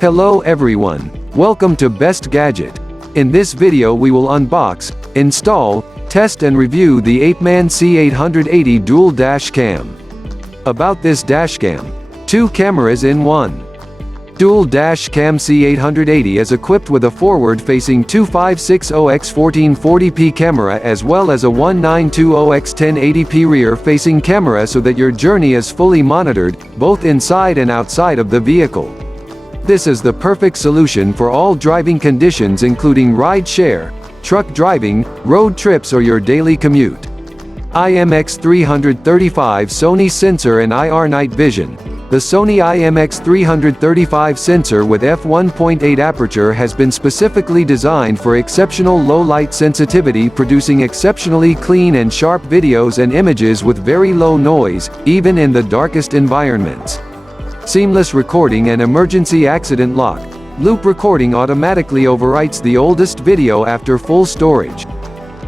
Hello everyone, welcome to Best Gadget. In this video we will unbox, install, test and review the APEMAN C880 Dual Dashcam. About this dashcam: 2 cameras in one. Dual Dashcam C880 is equipped with a forward-facing 2560x1440p camera as well as a 1920x1080p rear-facing camera so that your journey is fully monitored, both inside and outside of the vehicle. This is the perfect solution for all driving conditions including ride-share, truck driving, road trips or your daily commute. IMX335 Sony sensor and IR night vision. The Sony IMX335 sensor with f1.8 aperture has been specifically designed for exceptional low light sensitivity, producing exceptionally clean and sharp videos and images with very low noise, even in the darkest environments. Seamless recording and emergency accident lock. Loop recording automatically overwrites the oldest video after full storage.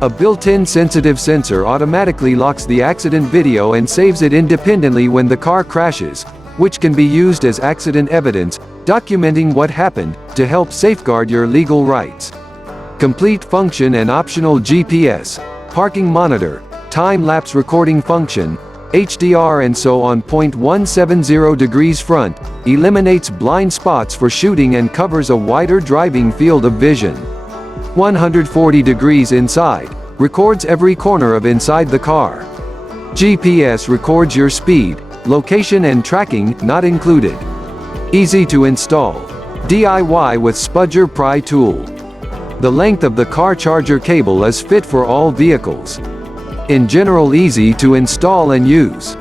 A built-in sensitive sensor automatically locks the accident video and saves it independently when the car crashes, which can be used as accident evidence, documenting what happened, to help safeguard your legal rights. Complete function and optional GPS, parking monitor, time-lapse recording function, HDR and so on. 170 degrees front, eliminates blind spots for shooting and covers a wider driving field of vision. 140 degrees inside, records every corner of inside the car. GPS records your speed, location and tracking, not included. Easy to install. DIY with Spudger Pry tool. The length of the car charger cable is fit for all vehicles. In general, easy to install and use.